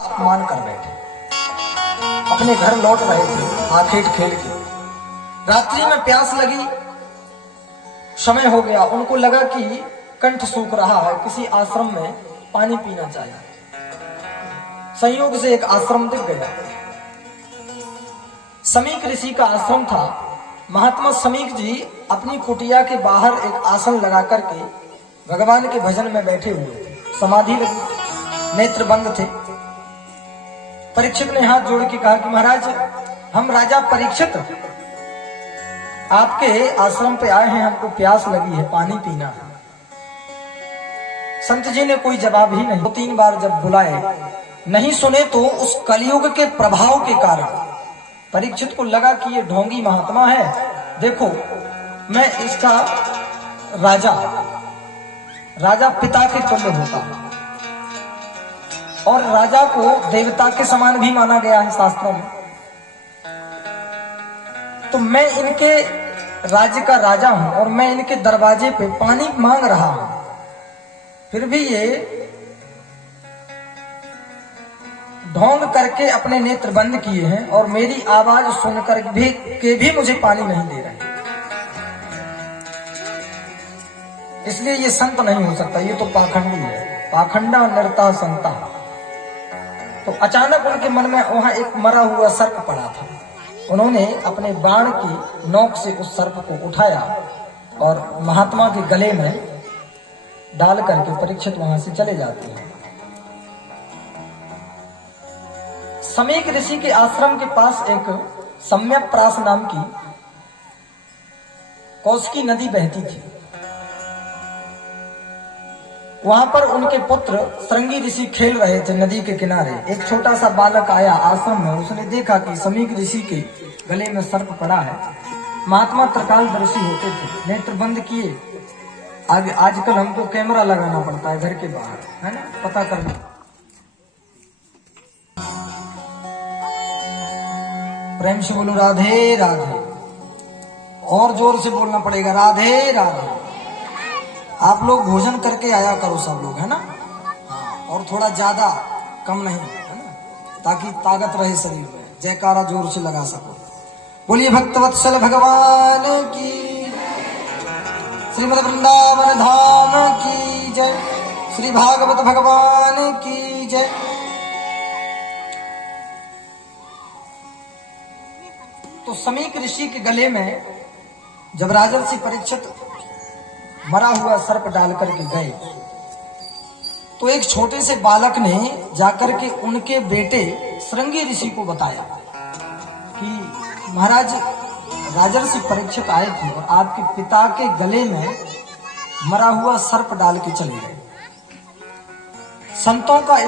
अपमान कर बैठे। अपने घर लौट रहे थे आखेट खेल के। रात्रि में प्यास लगी, समय हो गया। उनको लगा कि कंठ सूख रहा है, किसी आश्रम में पानी पीना चाहिए। संयोग से एक आश्रम दिख गया। समीक ऋषि का आश्रम था। महात्मा समीक जी अपनी कुटिया के बाहर एक आसन लगा करके भगवान के भजन में बैठे हुए थे। समाधि लगी, नेत्र बंद थे। परीक्षित ने हाथ जोड़ के कहा कि महाराज, हम राजा परीक्षित आपके आश्रम पे आए हैं, हमको प्यास लगी है, पानी पीना है। संत जी ने कोई जवाब ही नहीं। 2-3 बार जब बुलाए नहीं सुने तो उस कलयुग के प्रभाव के कारण परीक्षित को लगा कि ये ढोंगी महात्मा है। देखो, मैं इसका राजा पिता के तुल्य होता है और राजा को देवता के समान भी माना गया है शास्त्रों में। तो मैं इनके राज्य का राजा हूं और मैं इनके दरवाजे पे पानी मांग रहा हूं, फिर भी ये ढोंग करके अपने नेत्र बंद किए हैं और मेरी आवाज सुनकर भी मुझे पानी नहीं दे रहे। इसलिए ये संत नहीं हो सकता, ये तो पाखंडी है। पाखंडा नरता संता। तो अचानक उनके मन में वहां एक मरा हुआ सर्प पड़ा था। उन्होंने अपने बाण की नोक से उस सर्प को उठाया और महात्मा के गले में डाल करके परीक्षित वहां से चले जाते हैं। समीक ऋषि के आश्रम के पास एक सम्यक प्रास नाम की कौशिकी नदी बहती थी। वहां पर उनके पुत्र श्रृंगी ऋषि खेल रहे थे नदी के किनारे। एक छोटा सा बालक आया आश्रम में। उसने देखा कि समीक ऋषि के गले में सर्प पड़ा है। महात्मा त्रिकालदर्शी होते थे, नेत्र बंद किए। आजकल हमको कैमरा लगाना पड़ता है घर के बाहर, है ना, पता करना। प्रेम से बोलो राधे राधे। और जोर से बोलना पड़ेगा, राधे राधे। आप लोग भोजन करके आया करो सब लोग, है ना। हाँ, और थोड़ा ज्यादा, कम नहीं, है ना, ताकि ताकत रहे शरीर में। जयकारा जोर से लगा सको। बोलिए भक्तवत्सल भगवान की, श्रीमद वृंदावन धाम की जय, श्री भागवत भगवान की जय। तो समीक ऋषि के गले में जब राजर्षि परीक्षित मरा हुआ सर्प डाल करके गए तो एक छोटे से बालक ने जाकर के उनके बेटे श्रृंगी ऋषि को बताया कि महाराज, राजर्षि परीक्षित आए थे और आपके पिता के गले में मरा हुआ सर्प डाल के चले गए। संतों का